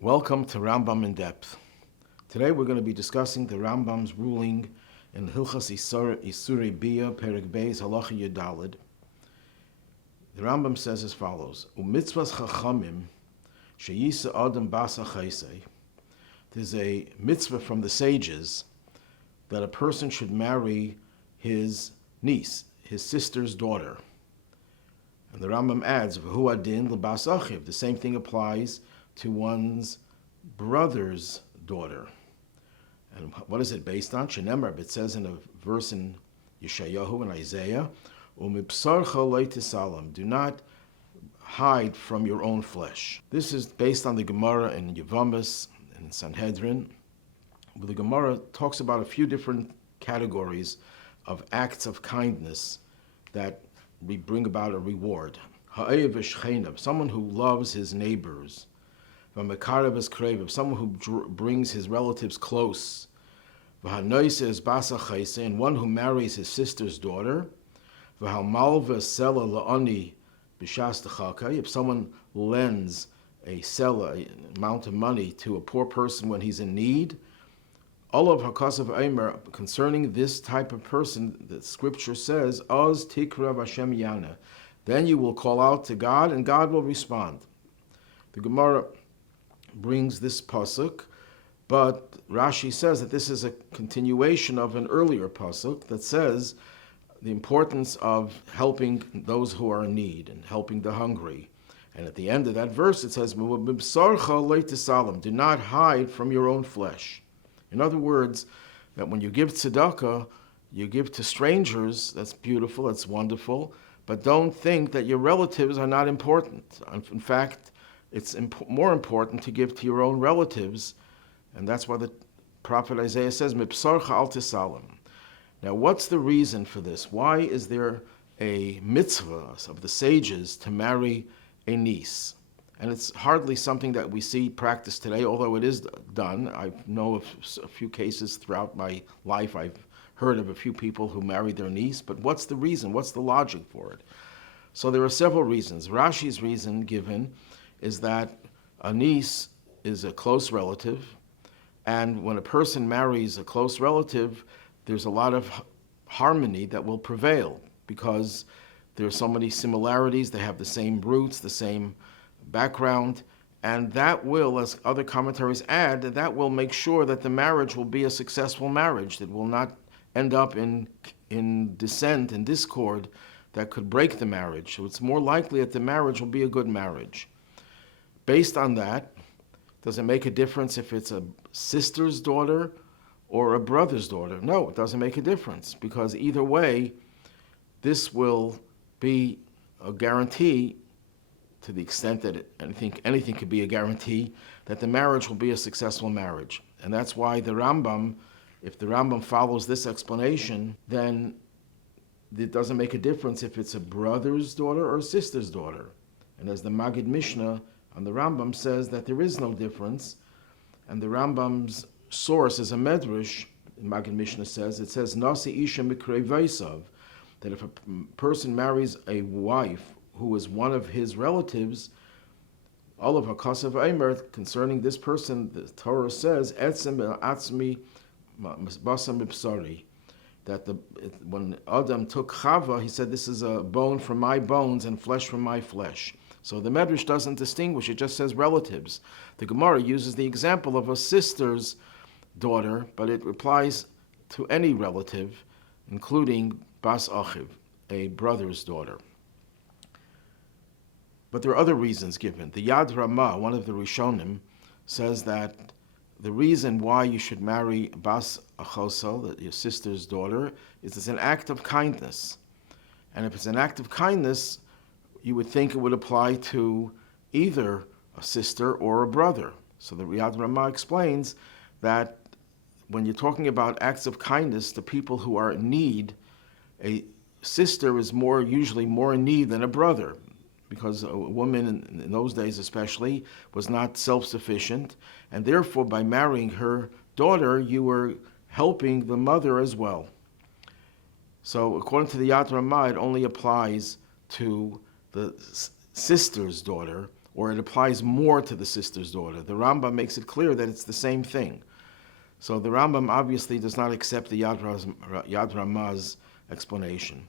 Welcome to Rambam In-depth. Today we're going to be discussing the Rambam's ruling in Hilchas Isuri Bia Perek Beis Halacha Yudalid. The Rambam says as follows: Mitzvahs Chachamim sheyisa Adam bas Achoso. There's a mitzvah from the sages that a person should marry his niece, his sister's daughter. And the Rambam adds, V'hu adin l'bas achiv. The same thing applies to one's brother's daughter. And what is it based on? Shenemar, it says in a verse in Yeshayahu and Isaiah, Umipsarcha lo tisalam. Do not hide from your own flesh. This is based on the Gemara in Yevamos and Sanhedrin, where the Gemara talks about a few different categories of acts of kindness that we bring about a reward. Ha'ev v'shchenav, someone who loves his neighbors. V'mekarev v'skrev, someone who brings his relatives close. V'hanoises bas Achoso, and one who marries his sister's daughter. V'halmalva sela la'ani b'shas t'chalkai, if someone lends a sela, an amount of money, to a poor person when he's in need. All of Achoso Eimer, concerning this type of person, the scripture says, Oz tikra v'Hashem yana. Then you will call out to God, and God will respond. The Gemara brings this pasuk, but Rashi says that this is a continuation of an earlier pasuk that says the importance of helping those who are in need and helping the hungry. And at the end of that verse it says, do not hide from your own flesh. In other words, that when you give tzedakah, you give to strangers. That's beautiful, that's wonderful, but don't think that your relatives are not important. In fact, it's more important to give to your own relatives, and that's why the prophet Isaiah says, Mipsarcha al tisalam. Now, what's the reason for this? Why is there a mitzvah of the sages to marry a niece? And it's hardly something that we see practiced today, although it is done. I know of a few cases throughout my life. I've heard of a few people who married their niece, but what's the reason? What's the logic for it? So there are several reasons. Rashi's reason given is that a niece is a close relative, and when a person marries a close relative, there's a lot of harmony that will prevail because there are so many similarities. They have the same roots, the same background, and that will, as other commentaries add, that will make sure that the marriage will be a successful marriage, that will not end up in dissent and discord that could break the marriage. So it's more likely that the marriage will be a good marriage. Based on that, does it make a difference if it's a sister's daughter or a brother's daughter? No, it doesn't make a difference, because either way, this will be a guarantee, to the extent that anything could be a guarantee, that the marriage will be a successful marriage. And that's why the Rambam, if the Rambam follows this explanation, then it doesn't make a difference if it's a brother's daughter or a sister's daughter. And as the Magid Mishnah on the Rambam says that there is no difference, and the Rambam's source is a medrash, Magid Mishnah says, it says, Nasi Isha Mikrei Vaisav, that if a person marries a wife who is one of his relatives, all of Achoso Eimer, concerning this person, the Torah says, Etzem Atzmi Basam Bipsari, that when Adam took Chava, he said, this is a bone from my bones and flesh from my flesh. So the Medrash doesn't distinguish, it just says relatives. The Gemara uses the example of a sister's daughter, but it applies to any relative, including Bas Achiv, a brother's daughter. But there are other reasons given. The Yad Ramah, one of the Rishonim, says that the reason why you should marry Bas Achoso, your sister's daughter, is it's an act of kindness. And if it's an act of kindness, you would think it would apply to either a sister or a brother. So the Yad Ramah explains that when you're talking about acts of kindness to people who are in need, a sister is usually more in need than a brother, because a woman in those days especially was not self-sufficient, and therefore by marrying her daughter you were helping the mother as well. So according to the Yad Ramah, it only applies to the sister's daughter or it applies more to the sister's daughter. The Rambam makes it clear that it's the same thing. So the Rambam obviously does not accept the Yad Ramah's explanation.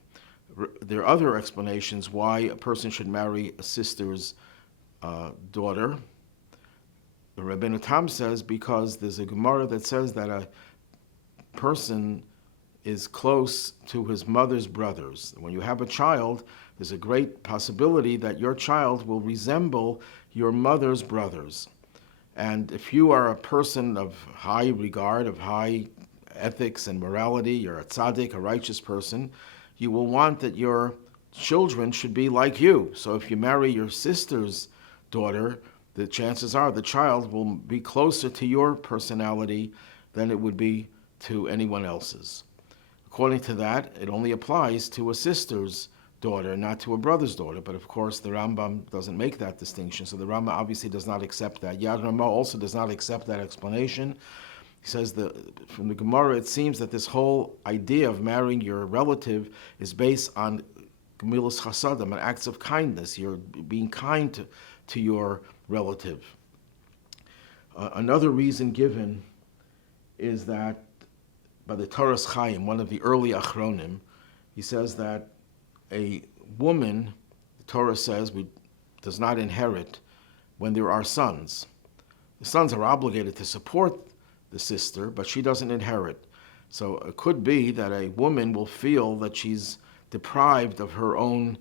There are other explanations why a person should marry a sister's daughter. The Rabbi Tam says because there's a Gemara that says that a person is close to his mother's brothers. When you have a child, there's a great possibility that your child will resemble your mother's brothers. And if you are a person of high regard, of high ethics and morality, you're a tzaddik, a righteous person, you will want that your children should be like you. So if you marry your sister's daughter, the chances are the child will be closer to your personality than it would be to anyone else's. According to that, it only applies to a sister's daughter, not to a brother's daughter. But of course, the Rambam doesn't make that distinction. So the Rambam obviously does not accept that. Yad Ramah also does not accept that explanation. He says that from the Gemara, it seems that this whole idea of marrying your relative is based on gemilas chasadim, acts of kindness. You're being kind to your relative. Another reason given is that by the Toras Chaim, one of the early Achronim, he says that a woman, the Torah says, does not inherit when there are sons. The sons are obligated to support the sister, but she doesn't inherit. So it could be that a woman will feel that she's deprived of her own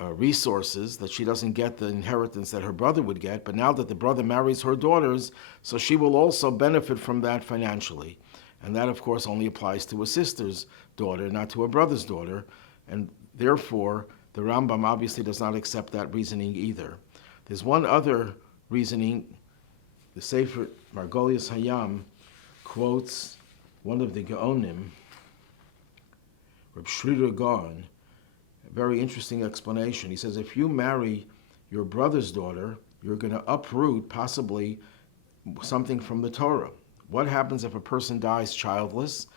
resources, that she doesn't get the inheritance that her brother would get, but now that the brother marries her daughters, so she will also benefit from that financially. And that, of course, only applies to a sister's daughter, not to a brother's daughter. And therefore, the Rambam obviously does not accept that reasoning either. There's one other reasoning. The Sefer Margolius Hayam quotes one of the Gaonim, Reb Shrider Gaon, a very interesting explanation. He says, if you marry your brother's daughter, you're going to uproot possibly something from the Torah. What happens if a person dies childless?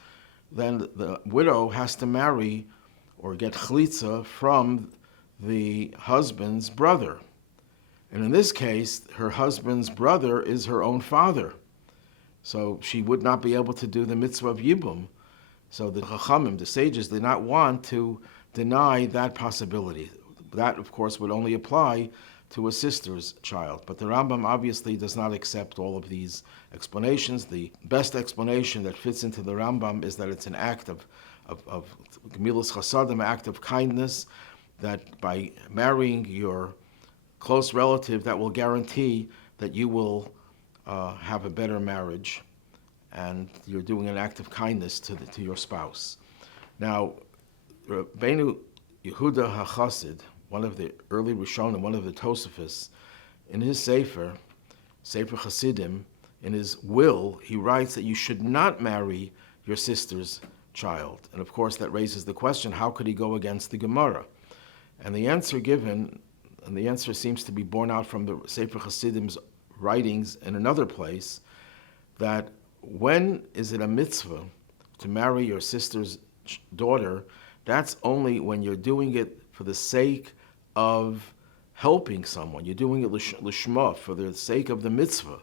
Then the widow has to marry or get chlitza from the husband's brother. And in this case, her husband's brother is her own father. So she would not be able to do the mitzvah of Yibum. So the Chachamim, the sages, did not want to deny that possibility. That, of course, would only apply to a sister's child. But the Rambam obviously does not accept all of these explanations. The best explanation that fits into the Rambam is that it's an act of gemilas chasadim, an act of kindness, that by marrying your close relative, that will guarantee that you will have a better marriage, and you're doing an act of kindness to your spouse. Now, Rabbeinu Yehuda HaChassid, one of the early Rishonim, one of the Tosafos, in his Sefer Chassidim, in his will, he writes that you should not marry your sister's child. And of course, that raises the question, how could he go against the Gemara? And the answer given, and the answer seems to be borne out from the Sefer Chassidim's writings in another place, that when is it a mitzvah to marry your sister's daughter? That's only when you're doing it for the sake of helping someone. You're doing it lishma, for the sake of the mitzvah.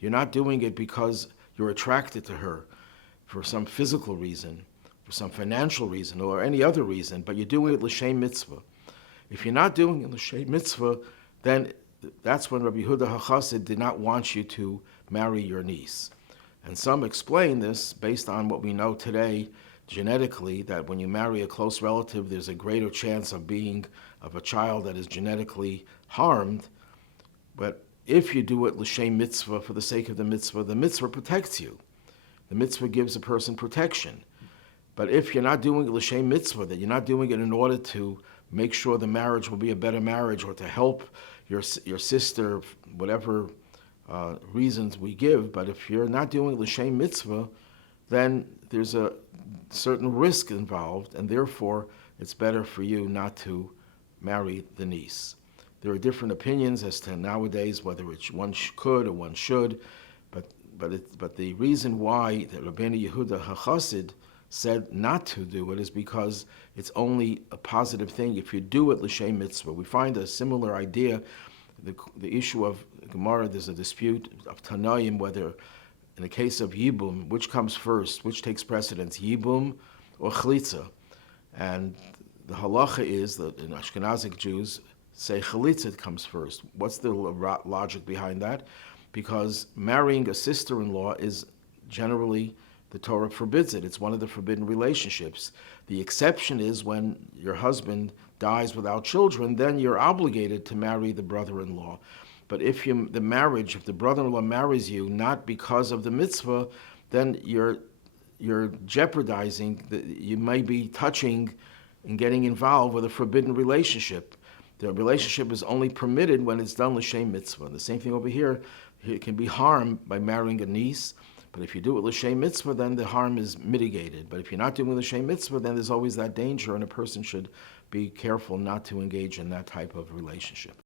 You're not doing it because you're attracted to her for some physical reason, for some financial reason, or any other reason, but you're doing it l'shem mitzvah. If you're not doing it l'shem mitzvah, then that's when Rabbi Yehuda HaChassid did not want you to marry your niece. And some explain this based on what we know today genetically, that when you marry a close relative, there's a greater chance of a child that is genetically harmed. But if you do it l'shem mitzvah, for the sake of the mitzvah protects you. The mitzvah gives a person protection. But if you're not doing it l'shem mitzvah, that you're not doing it in order to make sure the marriage will be a better marriage, or to help your sister, whatever reasons we give, but if you're not doing l'shem mitzvah, then there's a certain risk involved, and therefore it's better for you not to marry the niece. There are different opinions as to nowadays whether one could or one should, but the reason why the Rabbeinu Yehuda HaChassid said not to do it is because it's only a positive thing if you do it l'shem mitzvah. We find a similar idea the issue of Gemara, there's a dispute of Tanaim whether in the case of Yibum, which comes first, which takes precedence, Yibum or Chalitza. And the halacha is that in Ashkenazic Jews say Chalitza comes first. What's the logic behind that? Because marrying a sister-in-law is generally, the Torah forbids it. It's one of the forbidden relationships. The exception is when your husband dies without children, then you're obligated to marry the brother-in-law. But if the brother-in-law marries you not because of the mitzvah, then you're jeopardizing, you may be touching and getting involved with a forbidden relationship. The relationship is only permitted when it's done l'shem mitzvah. The same thing over here, it can be harmed by marrying a niece, but if you do it l'shem mitzvah, then the harm is mitigated. But if you're not doing l'shem mitzvah, then there's always that danger, and a person should be careful not to engage in that type of relationship.